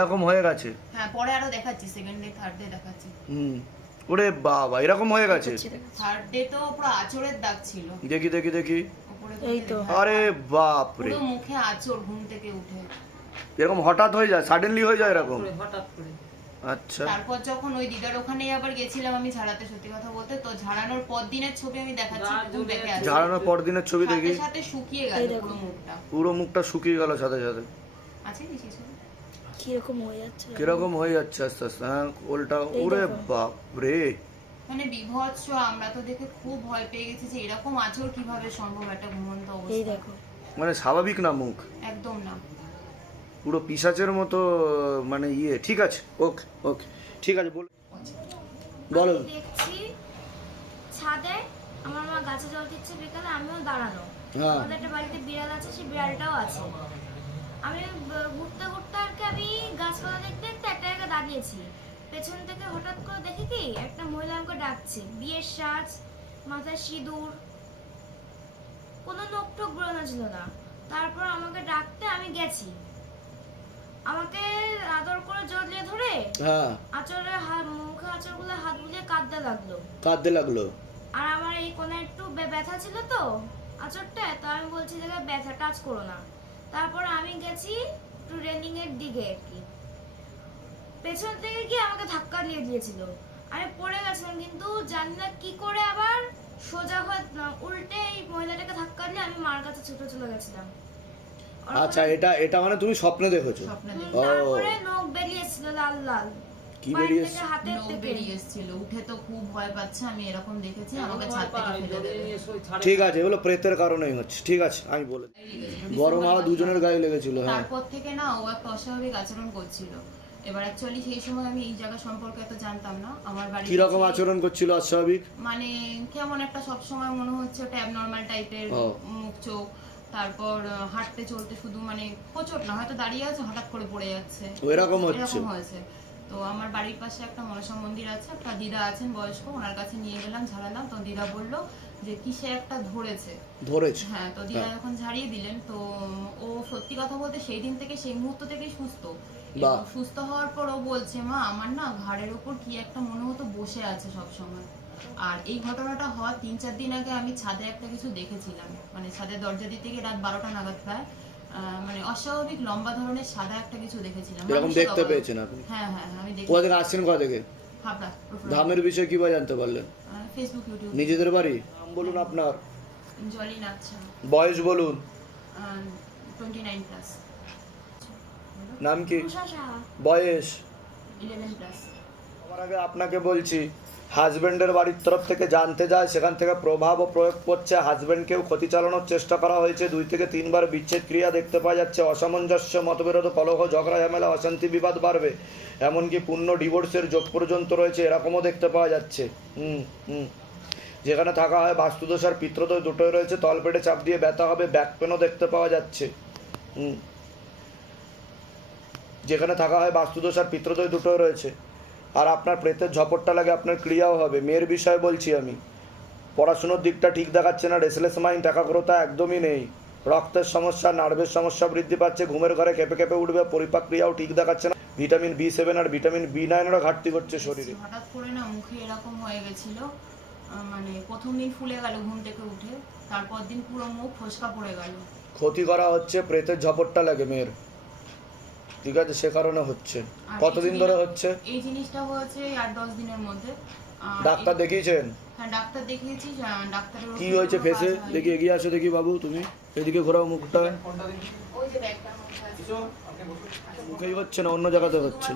এরকম হয়ে গেছে। হ্যাঁ, পরে আরো দেখাচ্ছি, সেকেন্ড ডে থার্ড ডে দেখাচ্ছি। ওরে বাবা, এরকম হয়ে গেছে। থার্ড ডে তো পুরো আঁচড়ের দাগ ছিল। দেখি দেখি দেখি। উপরে এই তো। আরে বাপ রে, পুরো মুখে আঁচড় ঘুম থেকে উঠে। এরকম হঠাৎ হয়ে যায়, সাডেনলি হয়ে যায় এরকম? হঠাৎ করে। আচ্ছা। তারপর যখন ওই দিদার ওখানেই আবার গেছিলাম আমি ঝাড়াতে, সত্যি কথা বলতে, তো ঝাড়ানোর পর দিনের ছবি আমি দেখাচ্ছি, একটু দেখে আসি। ঝাড়ানোর পর দিনের ছবি দেখি। সাথে সাথে শুকিয়ে গেল পুরো মুখটা। পুরো মুখটা শুকিয়ে গেল সাথে সাথে। আছে কিছু ছবি? কিরকম হয়ে যাচ্ছে, কিরকম হয়ে যাচ্ছে আস্তে আস্তে। হ্যাঁ, ওলটা। ওরে বাপ রে, মানে বিভৎস। আমরা তো দেখে খুব ভয় পেয়ে গেছি যে এরকম আঁচড় কিভাবে সম্ভব একটা ঘুমন্ত এই অবস্থা। দেখো। মানে স্বাভাবিক না মুখ, একদম না। পুরো পিশাচের মতো। মানে ঠিক আছে, ওকে ওকে, ঠিক আছে, বলো। আমি দেখছি ছাদে আমার মা গাছে জল দিচ্ছে বিকালে, আমিও দাঁড়ানো। হ্যাঁ। আমাদের একটা বাড়িতে বিড়াল আছে, সেই বিড়ালটাও আছে। আমি ঘুরতে ঘুরতে আর কি, আমি গাছপালা দেখতে দেখতে একটা জায়গায় দাঁড়িয়েছি। পেছন থেকে হঠাৎ করে দেখি কি একটা মহিলা আমাকে ডাকছে, বিয়ের সাজ, মাথায় সিঁদুর, কোনো নোক টোক বেরোনো ছিল না। তারপর আমাকে ডাকতে আমি গেছি, আমাকে আদর করে জড়িয়ে ধরে হ্যাঁ, আঁচড়ে মুখে আঁচড়গুলো হাত বুলিয়ে কাঁদতে লাগলো। কাঁদতে লাগলো? আর আমার এই কোণে একটু ব্যথা ছিল তো আঁচড়টা, তো আমি বলছি যে ব্যথা টাচ করো না। তারপর আমি গেছি একটু রেলিং এর দিকে আর কি, পেছন থেকে গিয়ে আমাকে ধাক্কা দিয়ে দিয়েছিল। আমি পড়ে গেছিলাম, কিন্তু জানি না কি করে আবার সোজা হয়ে উল্টে এই মহিলাটাকে ধাক্কা দিয়ে আমি মার কাছে ছুটে চলে গেছিলাম। আচ্ছা, এটা মানে তুমি স্বপ্নে দেখেছো? স্বপ্নে ও, তারপরে নখ বেরিয়েছিল লাল লাল, কি পায়ের বেরিয়েছে? থেকে হাতের নখ থেকে। বেরিয়ে এসেছিল। উঠে তো খুব ভয় পাচ্ছে, আমি এরকম দেখেছি, আমাকে ছাদ থেকে ফেলে দেবে। ঠিক আছে, এগুলো প্রেতের কারণেই হচ্ছে। ঠিক আছে, আমি বলে বড় মা দুজনের গায়ে লেগেছিল। হ্যাঁ, তারপর থেকে না ও একটা অস্বাভাবিক আচরণ করছিল। এবার অ্যাকচুয়ালি সেই সময় আমি এই জায়গা সম্পর্কে এত জানতাম না। আমার বাড়ি কি রকম আচরণ করছিল অস্বাভাবিক? মানে কেমন একটা সব সময় মনে হচ্ছে ওটা অ্যাবনর্মাল টাইপের মুখ চোখ। তারপর হাঁটতে চলতে শুধু মানে হোঁচট না, হয়তো দাঁড়িয়ে আছে হঠাৎ করে পড়ে যাচ্ছে, এরকম হচ্ছে? এরকম হয়েছে। তো আমার বাড়ির পাশে একটা মনসা মন্দির আছে, একটা দিদা আছেন বয়স্ক, ওনার কাছে নিয়ে গেলাম, ঝাড়ালাম। তো দিদা বললো যে কিসে একটা ধরেছে। হ্যাঁ, তো দিদা যখন ঝাড়িয়ে দিলেন, তো ও সত্যি কথা বলতে সেই দিন থেকে, সেই মুহূর্ত থেকেই সুস্থ। এবং সুস্থ হওয়ার পর ও বলছে, মা আমার না ঘাড়ের উপর কি একটা মনে হতো বসে আছে সব সময়। আর এই ঘটনাটা হওয়ার 3-4 দিন আগে আমি ছাদে একটা কিছু দেখেছিলাম, মানে ছাদের দরজা দিতে গিয়ে রাত 12টা নাগাদ প্রায়, মানে অস্বাভাবিক লম্বা ধরনের সাদা একটা কিছু দেখেছিলাম। এরকম দেখতে পেয়েছেন আপনি? হ্যাঁ হ্যাঁ, আমি দেখি। কোথা থেকে আসছেন, কোথা থেকে? হাবড়া। ধামের বিষয়ে কিভাবে জানতে পারলেন? Facebook, YouTube. নিজেদের বাড়ি? নাম বলুন আপনার। জলি নাচ্ছা। বয়স বলুন। 29+। নাম কি? উষা সাহা। বয়স? 11+। আমার আগে আপনাকে বলছি, হাজবেন্ডের বাড়ির তরফ থেকে জানতে যায়, সেখান থেকে প্রভাব ও প্রয়োগ করছে, হাজবেন্ডকেও ক্ষতি চালানোর চেষ্টা করা হয়েছে, 2 থেকে 3 বার বিচ্ছেদ ক্রিয়া দেখতে পাওয়া যাচ্ছে, অসামঞ্জস্য, মতবিরোধ, কলহ, ঝগড়া, ঝামেলা, অশান্তি, বিবাদ বাড়বে, এমনকি পূর্ণ ডিভোর্সের যোগ পর্যন্ত রয়েছে, এরকমও দেখতে পাওয়া যাচ্ছে। যেখানে থাকা হয় বাস্তুদোষ আর পিত্রদোষ দুটোই রয়েছে, তলপেটে চাপ দিয়ে ব্যথা হবে, ব্যাক পেনও দেখতে পাওয়া যাচ্ছে। যেখানে থাকা হয় বাস্তুদোষ আর পিত্রদোষ দুটোই রয়েছে। আর আপনার প্রেতের ঝপটটা লাগে, আপনার ক্রিয়াও হবে। মেয়ের বিষয়ে বলছি আমি, পড়াশুনোর দিকটা ঠিক দেখাচ্ছে না, রেসলেস মাইন্ড, একাগ্রতা একদমই নেই, রক্তের সমস্যা, নার্ভের সমস্যা বৃদ্ধি পাচ্ছে, ঘুমের ঘরে কেঁপে কেঁপে উঠবে, পরিপাক ক্রিয়াও ঠিক দেখাচ্ছে না, ভিটামিন B7 আর ভিটামিন B9 ঘাটতি করছে শরীরে। হঠাৎ করে না মুখে এরকম হয়ে গেছিল, মানে প্রথম দিন ফুলে গেল ঘুম থেকে উঠে, তারপর দিন পুরো মুখ ফসকা পড়ে গেল। ক্ষতি করা হচ্ছে, প্রেতের ঝপটটা লাগে মেয়ের, ঠিক আছে, সে কারণে হচ্ছে। কতদিন ধরে হচ্ছে এই জিনিসটা? হয়েছে 8-10 দিনের মধ্যে। ডাক্তার দেখিয়েছেন? হ্যাঁ, ডাক্তার দেখিয়েছি। ডাক্তারের কি হয়েছে ফেসে? দেখি, এগিয়ে আসো দেখি বাবু, তুমি এদিকে ঘোরাও মুখটা। ওই যে ব্যাগটার মধ্যে আছে। মুখেই হচ্ছে না, অন্য জায়গাতে হচ্ছে?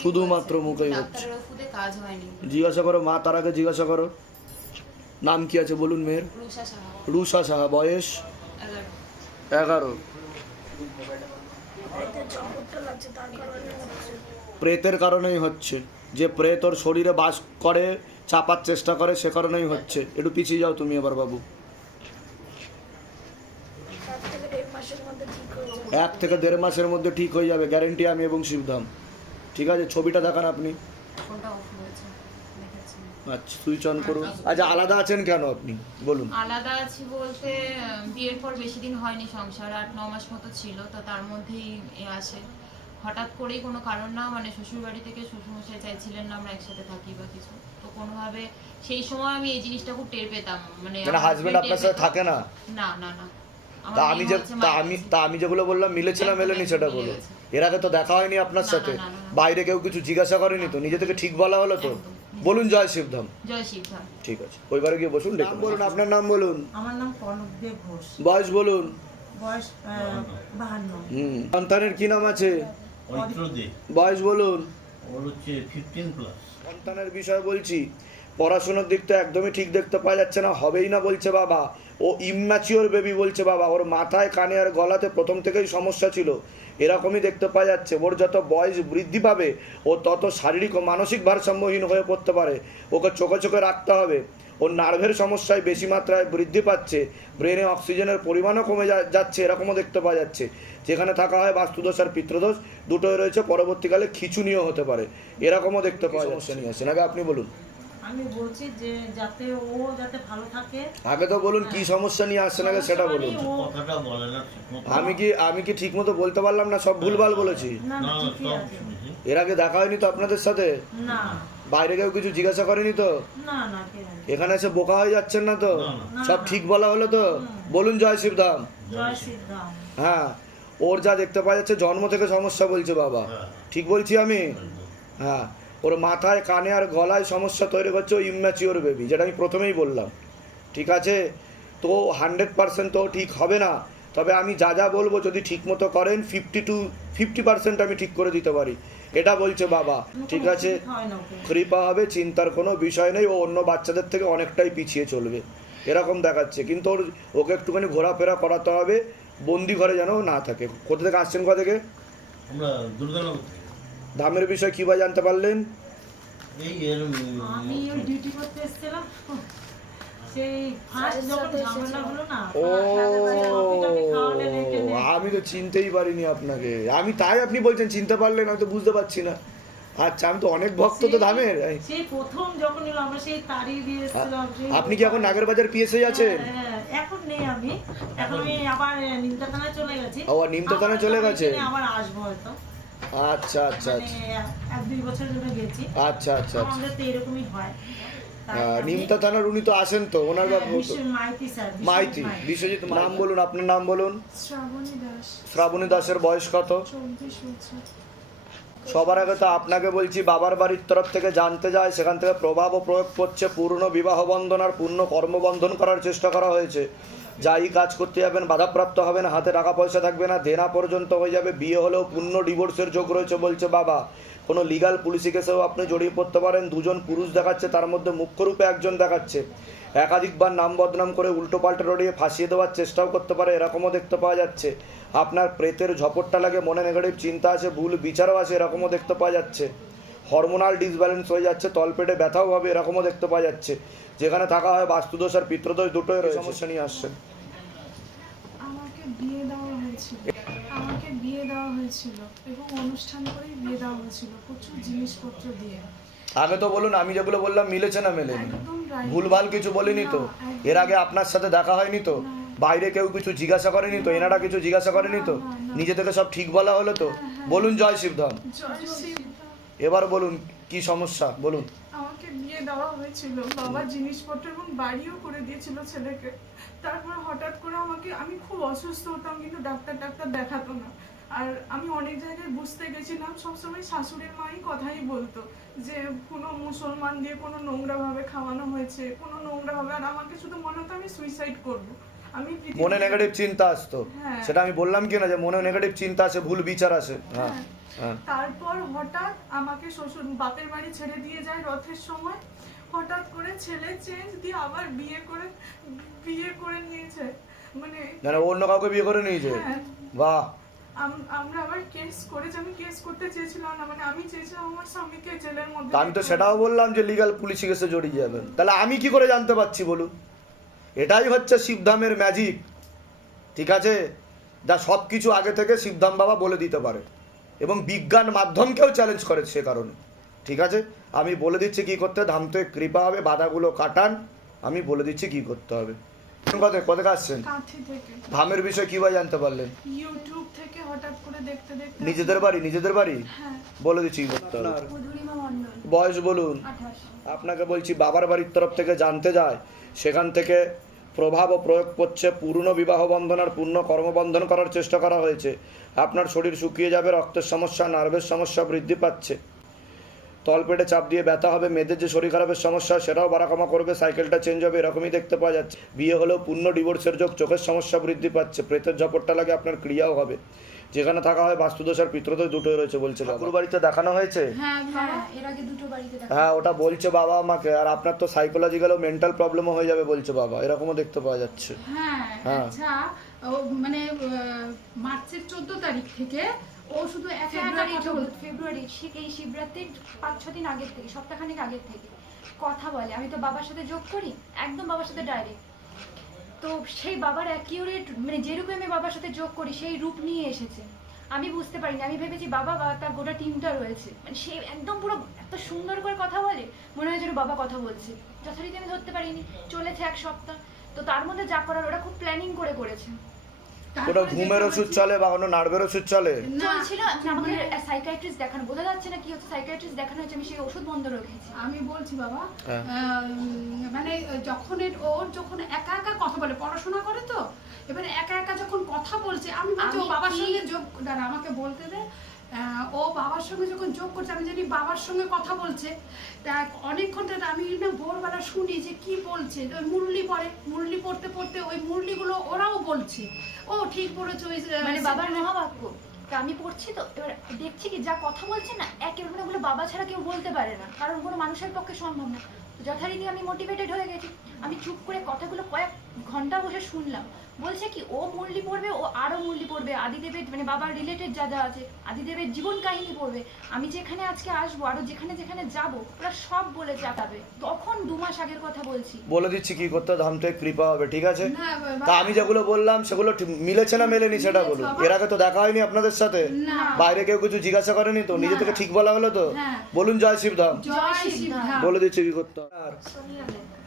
শুধুমাত্র মুখেই হচ্ছে। ডাক্তারের ওষুধে কাজ হয়নি। জিজ্ঞাসা করো মা, তার আগে জিজ্ঞাসা করো নাম কি আছে বলুন মেয়ের? রুষা সাহা। রুষা সাহা। বয়স? 11। প্রেতের কারণেই হচ্ছে, যে প্রেত ওর শরীরে বাস করে, চাপার চেষ্টা করে, সে কারণেই হচ্ছে। একটু পিছিয়ে যাও তুমি এবার বাবু। 1 থেকে 1.5 মাসের মধ্যে ঠিক হয়ে যাবে, গ্যারেন্টি আমি এবং শিবধাম। ঠিক আছে, ছবিটা দেখান আপনি। ফোনটা অফ হয়েছে, দেখাচ্ছি। আচ্ছা, সুইচ অন করুন। আচ্ছা, আলাদা আছেন কেন আপনি বলুন? আলাদা আছি বলতে, বিয়ের পর বেশি দিন হয়নি সংসার, 8-9 মাস মতো ছিল, তো তার মধ্যেই আসে। হঠাৎ করেই কোনো কারণ না, মানে শ্বশুর বাড়ি থেকে শ্বশুরমশাই চাইছিলেন না আমরা একসাথে থাকি বা কিছু, তো কোনোভাবে সেই সময় আমি এই জিনিসটা খুব টের পেতাম, মানে আমার হাজবেন্ড আপনার সাথে থাকে না? না না না। আমার তা মেয়ে হচ্ছে মায়ের কাছে। আমি যেগুলো বললাম মিলেছে না মেলেনি সেটা বলো। এর আগে তো দেখা হয়নি আপনার না, সাথে, না, না, না। বাইরে কেউ কিছু জিজ্ঞাসা করেনি তো, নিজে থেকে ঠিক বলা হলো তো? একদম। বলুন জয় শিবধাম। জয় শিবধাম। ঠিক আছে, ওইবারে গিয়ে বসুন, নাম বলুন, আপনার নাম বলুন, আমার নাম কনকদেব ঘোষ, বয়স বলুন। বয়স 52। সন্তানের কি নাম আছে? অরিত্রদে বয়স বলুন। ওর হচ্ছে 15+। সন্তানের বিষয় বলছি, পড়াশোনার দিকটা একদমই ঠিক দেখতে পাওয়া যাচ্ছে না, হবেই না বলছে বাবা। ও ইম্যাচিওর বেবি বলছে বাবা, ওর মাথায় কানে আর গলাতে প্রথম থেকেই সমস্যা ছিল, এরকমই দেখতে পাওয়া যাচ্ছে। ওর যত বয়স বৃদ্ধি পাবে ও তত শারীরিক ও মানসিক ভারসাম্যহীন হয়ে পড়তে পারে, ওকে চোখে চোখে রাখতে হবে। ওর নার্ভের সমস্যায় বেশি মাত্রায় বৃদ্ধি পাচ্ছে, ব্রেনে অক্সিজেনের পরিমাণও কমে যাচ্ছে, এরকমও দেখতে পাওয়া যাচ্ছে। যেখানে থাকা হয় বাস্তুদোষ আর পিতৃদোষ দুটোই রয়েছে, পরবর্তীকালে খিচুনিও হতে পারে, এরকমও দেখতে পাওয়া যাচ্ছে। নিয়ে আসেন, আগে আপনি বলুন। আমি বলছি যে যাতে ও যাতে ভালো থাকে। আগে তো বলুন কি সমস্যা নিয়ে আসছেন, আগে সেটা বলুন। কথাটা বলে না ঠিকমতো। আমি কি ঠিক মতো বলতে পারলাম না? সব ভুলভাল বলেছি? না না, না ঠিকই সব আছে। শুনেছি। এর আগে দেখা হয়নি তো আপনাদের সাথে? না বাইরে কেউ কিছু জিজ্ঞাসা করেনি তো? না না কে জানে। এখানে এসে বোকা হয়ে যাচ্ছেন না তো? না, সব ঠিক বলা হলো তো? বলুন জয় শিবধাম। জয় সিদ্ধাম। হ্যাঁ, ওর যা দেখতে পাওয়া যাচ্ছে জন্ম থেকে সমস্যা বলছে বাবা, হ্যাঁ। ঠিক বলছি আমি? হ্যাঁ, ওর মাথায় কানে আর গলায় সমস্যা তৈরি করছে, ও ইম্যাচিওর বেবি, যেটা আমি প্রথমেই বললাম। ঠিক আছে, তো 100% তো ঠিক হবে না, তবে আমি যা যা বলবো যদি ঠিক মতো করেন 50% আমি ঠিক করে দিতে পারি, এটা বলছে বাবা। ঠিক আছে, হয় না ওকে। কৃপা হবে, চিন্তার কোনো বিষয় নেই, ও অন্য বাচ্চাদের থেকে অনেকটাই পিছিয়ে চলবে এরকম দেখাচ্ছে। কিন্তু ওকে একটুখানি ঘোরাফেরা করাতে হবে, বন্দি ঘরে যেন না থাকে। কোথা থেকে আসছেন, কোথা থেকে? আমরা দুর্গানগর থেকে। দামের বিষয় কী বা জানতে পারলেন? এই এর আমি ওই ডিউটি করতে এসেছিলাম, সেই ফার্স্ট যখন ঝামেলা হলো না, ও, কফি খাওয়ালে রেখে নে। আমি তো চিনতেই পারিনি আপনাকে। তাই আপনি বলছেন চিনতে পারলেন, আমি তো বুঝতে পারছি না। আচ্ছা, আমি তো অনেক ভক্ত তো ধামের। সেই প্রথম যখন এলো আমরা সেই তাড়ি দিয়ে এসেছিলাম। আপনি কি এখন নাগেরবাজার পিএসএ আছেন? হ্যাঁ, এখন নেই আমি, এখন আমি আবার নিমতা থানায় চলে গেছি। ও, নিমতা থানায় চলে গেছে? আবার আসবো হয়তো, আচ্ছা আচ্ছা মানে আচ্ছা 1-2 বছর জন্য গেছি। আচ্ছা আচ্ছা আচ্ছা। আমাদের তো এরকমই হয়। তাই আমি- নিমতা থানার উনি তো আসেন তো, ওনার হ্যাঁ, বাবু মাইতি স্যার, মাইতি, বিশ্বজিৎ। নাম বলুন, আপনার নাম বলুন। শ্রাবণী দাস, শ্রাবণী দাসের বয়স কত? 24 বছর। সবার আগে তো আপনাকে বলছি, বাবার বাড়ির তরফ থেকে জানতে যায়, সেখান থেকে প্রভাব ও প্রয়োগ করছে, পূর্ণ বিবাহ বন্ধন আর পূর্ণ কর্মবন্ধন করার চেষ্টা করা হয়েছে। যাই কাজ করতে যাবেন বাধাপ্রাপ্ত হবেন, হাতে টাকা পয়সা থাকবে না, দেনা পর্যন্ত হয়ে যাবে, বিয়ে হলেও পূর্ণ ডিভোর্সের যোগ রয়েছে বলছে বাবা। কোনো লিগাল পুলিশি কেসেও আপনি জড়িয়ে পড়তে পারেন। দুজন পুরুষ দেখাচ্ছে, তার মধ্যে মুখ্যরূপে একজন দেখাচ্ছে, একাধিকবার নাম বদনাম করে উল্টো পাল্টে রড়িয়ে ফাঁসিয়ে দেওয়ার চেষ্টাও করতে পারে, এরকমও দেখতে পাওয়া যাচ্ছে। আপনার প্রেতের ঝপটটা লাগে, মনে নেগেটিভ চিন্তা আছে, ভুল বিচারও আছে, এরকমও দেখতে পাওয়া যাচ্ছে। হরমোনাল ডিসব্যালেন্স হয়ে যাচ্ছে, তলপেটে ব্যথাও হবে, এরকমও দেখতে পাওয়া যাচ্ছে। যেখানে থাকা হয় বাস্তুদোষ আর পিতৃদোষ দুটোই রয়েছে। সমস্যা নিয়ে আসছেন। আমাকে বিয়ে দেওয়া হয়েছিল এবং অনুষ্ঠান করেই বিয়ে দেওয়া হয়েছিল, প্রচুর জিনিসপত্র দিয়ে। আগে তো বলুন, আমি যেগুলো বললাম মিলেছে না মেলেনি? একদম right। ভুলভাল কিছু বলিনি তো? না, একদম। এর আগে আপনার সাথে দেখা হয়নি তো? বাইরে কেউ কিছু জিজ্ঞাসা করেনি তো? এনারা কিছু জিজ্ঞাসা করেনি তো? না, না। নিজে থেকে সব ঠিক বলা হলো তো? বলুন জয় শিবধাম। জয় শিব। এবার বলুন কি সমস্যা, বলুন। আমাকে বিয়ে দেওয়া হয়েছিল, বাবা জিনিসপত্র এবং বাড়িও করে দিয়েছিল ছেলেকে। তারপর হঠাৎ করে আমি খুব অসুস্থ হতাম, কিন্তু ডাক্তার দেখাতো না। আর আমি অনেক জায়গায় বুঝতে গেছিলাম, সবসময় শাশুড়ির মাই কথাই বলতো যে কোনো মুসলমান দিয়ে কোনো নোংরাভাবে খাওয়ানো হয়েছে, কোনো নোংরাভাবে। আর আমাকে শুধু মনে হতো আমি সুইসাইড করবো। আমি পৃথিবীতে- মনে নেগেটিভ চিন্তা আসতো, হ্যাঁ। সেটা আমি বললাম কি না, যে মনে নেগেটিভ চিন্তা আসে, ভুল বিচার আসে। হ্যাঁ হ্যাঁ। তারপর হঠাৎ আমাকে শ্বশুর বাপের বাড়ি ছেড়ে দিয়ে যায় রথের সময়। হঠাৎ করে ছেলে চেঞ্জ দিয়ে আবার বিয়ে করে নিয়েছে, মানে মানে অন্য কাউকে বিয়ে করে নিয়েছে? হ্যাঁ। বাহ। আমরা আবার কেস করেছি, আমি কেস করতে চেয়েছিলাম না, মানে আমি চেয়েছিলাম আমার স্বামীকে জেলের মধ্যে। তা আমি তো সেটাও বললাম যে লিগাল পুলিশি কেসে জড়িয়ে যাবেন, তাহলে আমি কি করে জানতে পারছি বলুন? এটাই হচ্ছে শিবধামের ম্যাজিক। ঠিক আছে, যা সব কিছু আগে থেকে শিবধাম বাবা বলে দিতে পারে, এবং বিজ্ঞান মাধ্যমকেও চ্যালেঞ্জ করে সে কারণে। ঠিক আছে, আমি বলে দিচ্ছি কি করতে, ধাম থেকে কৃপা হবে, বাধাগুলো কাটান, আমি বলে দিচ্ছি কি করতে হবে। কোথায় আসছেন? কাঁথি থেকে। ধামের বিষয় কিভাবে জানতে পারলেন? ইউটিউব থেকে হঠাৎ করে দেখতে দেখতে। নিজেদের বাড়ি হ্যাঁ। বলে দিচ্ছি কি করতে হবে। মধুরিমা মণ্ডল, বয়স বলুন। 28। আপনাকে বলছি বাবার বাড়ির তরফ থেকে জানতে যায়, সেখান থেকে প্রভাব ও প্রয়োগ করছে, পূর্ণ বিবাহ বন্ধন আর পূর্ণ কর্মবন্ধন করার চেষ্টা করা হয়েছে। আপনার শরীর শুকিয়ে যাবে, রক্তের সমস্যা, নার্ভের সমস্যা বৃদ্ধি পাচ্ছে, তলপেটে চাপ দিয়ে ব্যথা হবে, মেয়েদের যে শরীর খারাপের সমস্যা সেটাও বাড়াকমা করবে, সাইকেলটা চেঞ্জ হবে, এরকমই দেখতে পাওয়া যাচ্ছে। বিয়ে হলেও পূর্ণ ডিভোর্সের যোগ, চোখের সমস্যা বৃদ্ধি পাচ্ছে, প্রেতের ঝপটটা লাগে, আপনার ক্রিয়াও হবে। যেখানে থাকা হয় বাস্তুদোষ আর পিতৃদোষ দুটোই রয়েছে বলছে। ঠাকুর বাড়িতে দেখানো হয়েছে? হ্যাঁ, এর আগে দুটো বাড়িতে দেখা। হ্যাঁ, ওটা বলছে বাবা আমাকে। আর আপনার তো সাইকোলজিক্যাল ও মেন্টাল প্রবলেমও হয়ে যাবে বলছে বাবা, এরকমও দেখতে পাওয়া যাচ্ছে। হ্যাঁ, হ্যাঁ। আচ্ছা, ও মানে মার্চের 14 তারিখ থেকে ও শুধু একা একা কথা বলতো। ফেব্রুয়ারি এই শিবরাত্রির 5-6 দিন আগের থেকে, সপ্তাহখানেক আগের থেকে কথা বলে। আমি তো বাবার সাথে যোগ করি, একদম বাবার সাথে ডাইরেক্ট। তো সেই বাবার অ্যাকিউরেট মানে যেরূপে আমি বাবার সাথে যোগ করি সেই রূপ নিয়ে এসেছে। আমি বুঝতে পারিনি, আমি ভেবেছি বাবা বা তার গোটা টিমটা রয়েছে। মানে সে একদম পুরো এত সুন্দর করে কথা বলে, মনে হয় যেন বাবা কথা বলছে। যথারীতি আমি ধরতে পারিনি, চলেছে 1 সপ্তাহ। তো তার মধ্যে যা করার ওরা খুব প্ল্যানিং করে করেছে। ওটা ঘুমের ওষুধ চলে বা কোনো নার্ভের ওষুধ চলে? চলছিল আমাকে সাইকিয়াট্রিস্ট দেখানো, বোঝা যাচ্ছে না কি হচ্ছে। সাইকিয়াট্রিস্ট দেখানো হচ্ছে, আমি সেই ওষুধ বন্ধ রেখেছি। আমি বলছি বাবা, হ্যাঁ। মানে যখন ওর যখন একা একা কথা বলে, পড়াশোনা করে তো, এবারে একা একা যখন কথা বলছে, আমি বলছি ও আমি বাবার কি- সঙ্গে যোগ, দাঁড়া আমাকে বলতে দে। ও বাবার সঙ্গে যখন যোগ করছে, আমি জানি বাবার সঙ্গে কথা বলছে। তা অনেকক্ষণ ধরে আমি না ভোরবেলা শুনি যে কি বলছে। ওই মুরলি পড়ে, মুরলি পড়তে পড়তে ওই মুরলিগুলো ওরাও বলছে। ও ঠিক পড়েছে, ওই মানে বাবার মহাবাক্য। তা আমি পড়ছি তো, এবার দেখছি কি যা কথা বলছে না, একেবারে ওগুলো বাবা ছাড়া কেউ বলতে পারে না, কারণ কোনো মানুষের পক্ষে সম্ভব না। তো যথারীতি আমি মোটিভেটেড হয়ে গেছি। আমি চুপ করে কথাগুলো কয়েক ঘন্টা বসে শুনলাম। বলছে কি ও মুরলি পড়বে, ও আরো মুরলি পড়বে, আদিদেবের মানে বাবার রিলেটেড যা যা আছে, আদিদেবের জীবন কাহিনী পড়বে। আমি যেখানে আজকে আসবো, আরো যেখানে যেখানে যাবো, ওরা সব বলে চাটাবে। তখন 2 মাস আগের কথা বলছি। বলে দিচ্ছি কি করতে, ধাম থেকে কৃপা হবে, ঠিক আছে? না, তা আমি যেগুলো বললাম সেগুলো মিলেছে না মেলেনি সেটা বলুন। এর আগে তো দেখা হয়নি আপনাদের সাথে, না। বাইরে কেউ কিছু জিজ্ঞাসা করেনি তো? নিজে থেকে ঠিক বলা হলো তো? হ্যাঁ। বলুন জয় শিবধাম। জয় শিবধাম। বলে দিচ্ছি কি করতে হবে। আর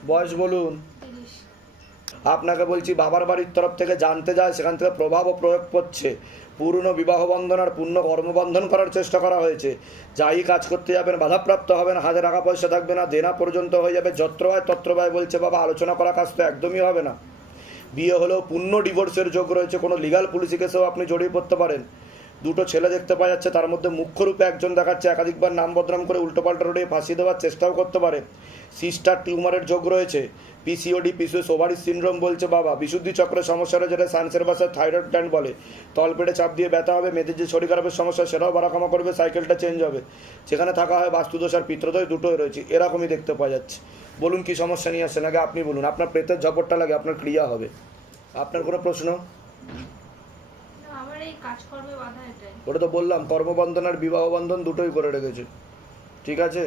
বয়স বলুন। আপনাকে বলছি বাবার বাড়ির তরফ থেকে জানতে যায়, সেখান থেকে প্রভাব ও প্রয়োগ করছে, পূর্ণ বিবাহ বন্ধন আর পূর্ণ কর্মবন্ধন করার চেষ্টা করা হয়েছে। যাই কাজ করতে যাবেন বাধাপ্রাপ্ত হবেন, হাতে টাকা পয়সা থাকবে না, দেনা পর্যন্ত হয়ে যাবে, যত্র হয় তত্র হয় বলছে বাবা। আলোচনা করা কাজ তো একদমই হবে না। বিয়ে হলেও পূর্ণ ডিভোর্সের যোগ রয়েছে, কোনো লিগাল পুলিশি কেসেও আপনি জড়িয়ে পড়তে পারেন। 2টো ছেলে দেখতে পাওয়া যাচ্ছে, তার মধ্যে মুখ্য রূপে একজন দেখাচ্ছে একাধিকবার নাম বদনাম করে উল্টোপাল্টা রোডে ফাঁসি দেওয়ার চেষ্টাও করতে পারে। সিস্টার টিউমারের যোগ রয়েছে, পিসিওডি পিসিওএস ওভারি সিনড্রোম বলছে বাবা। বিশুদ্ধি চক্রের সমস্যা রয়েছে, যেটা সায়েন্সের ভাষায় থাইরয়েড গ্ল্যান্ড বলে, তলপেটে চাপ দিয়ে ব্যথা হবে, মেয়েদের যে শরীর খারাপের সমস্যা সেটাও বাড়াকমা করবে, সাইকেলটা চেঞ্জ হবে। যেখানে থাকা হয় বাস্তুদোষ আর পিতৃদোষ দুটোই রয়েছে, এরকমই দেখতে পাওয়া যাচ্ছে। বলুন কি সমস্যা নিয়ে আসেন, আগে আপনি বলুন। আপনার প্রেতের ঝপটটা লাগে, আপনার ক্রিয়া হবে। আপনার কোনো প্রশ্ন? আমার এই কাজকর্মে বাধা এটাই। ওটা তো বললাম, কর্মবন্ধন আর বিবাহ বন্ধন দুটোই করে রেখেছে, ঠিক আছে?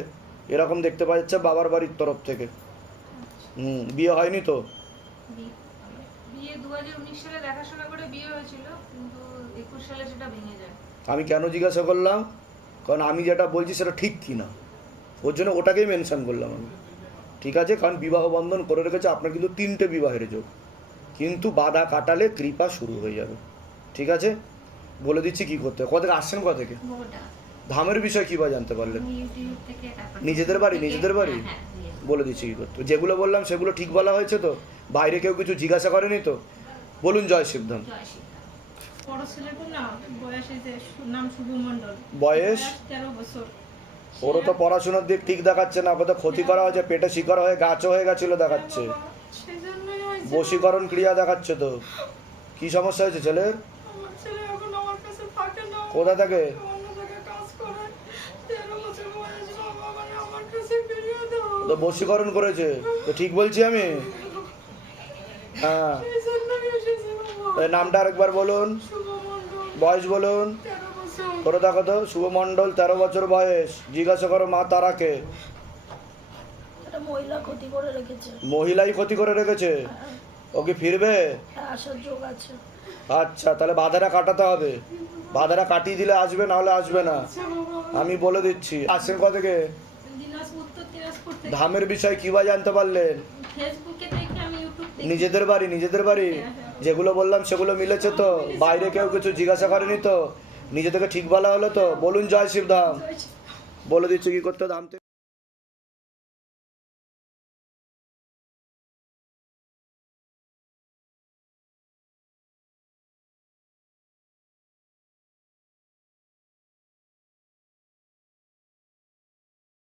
এরকম দেখতে পাওয়া যাচ্ছে বাবার বাড়ির তরফ থেকে। বিয়ে হয়নি তো? বিয়ে 2019 সালে দেখাশোনা করে বিয়ে হয়েছিল, কিন্তু 21 সালে সেটা ভেঙে যায়। আমি কেন জিজ্ঞাসা করলাম, কারণ আমি যেটা বলছি সেটা ঠিক কি না, ওর জন্য ওটাকেই মেনশন করলাম আমি, ঠিক আছে? কারণ বিবাহ বন্ধন করে রেখেছে, আপনার কিন্তু 3টে বিবাহের যোগ, কিন্তু বাধা কাটালে কৃপা শুরু হয়ে যাবে, ঠিক আছে? বলে দিচ্ছি কি করতে হবে। কোথা থেকে আসছেন, কোথা থেকে? ধামের বিষয় কী বা জানতে পারলেন? ইউটিউব থেকে নিজেদের বাড়ি? বলে দিচ্ছি কি করতে। যেগুলো বললাম সেগুলো ঠিক বলা হয়েছে তো? বাইরে কেউ কিছু জিজ্ঞাসা করেনি তো? বলুন জয় শিবধাম। বড় ছেলেটার না বয়স হয়েছে, নাম শুভ মণ্ডল, বয়স 13 বছর। ওরও তো পড়াশোনার দিক ঠিক দেখাচ্ছে না, আপাতত ক্ষতি করা হয়েছে, পেটে শিকড় হয়ে গাছও হয়ে গেছিল দেখাচ্ছে, সেজন্যই হয়েছে। বশীকরণ ক্রিয়া দেখাচ্ছে তো। কি সমস্যা হয়েছে ছেলের? আমার ছেলে এখন আমার কাছে থাকে না, কোথা থেকে? অন্য জায়গায় কাজ করে। 13 বছর বয়স, বাবা মানে আমার কাছে ফিরিয়ে দাও। তো বশীকরণ করেছে তো, ঠিক বলছি আমি? হ্যাঁ, এই জন্যই এসেছে বাবা। এই নামটা আরেকবার বলুন, শুভ মণ্ডল, বয়স বলুন। 13 বছর। করে দেখো তো, শুভ মণ্ডল 13 বছর বয়স। জিজ্ঞাসা করো মা তারাকে। একটা মহিলা ক্ষতি করে রেখেছে, মহিলাই ক্ষতি করে রেখেছে, ও কি ফিরবে? আসার যোগ আছে। আচ্ছা, তাহলে বাধাটা কাটাতে হবে, বাধাটা কাটিয়ে দিলে আসবে, না হলে আসবে না, আমি বলে দিচ্ছি। আসছেন কোথা থেকে? দিনাজপুর, উত্তর দিনাজপুর থেকে। ধামের বিষয় কি বা জানতে পারলেন? ফেসবুকে দেখে আমি ইউটিউব নিজেদের বাড়ি যেগুলো বললাম সেগুলো মিলেছে তো? বাইরে কেউ কিছু জিজ্ঞাসা করেনি তো? নিজে থেকে ঠিক বলা হলো তো? বলুন জয় শিবধাম। বলে দিচ্ছি কি করতে ধাম থেকে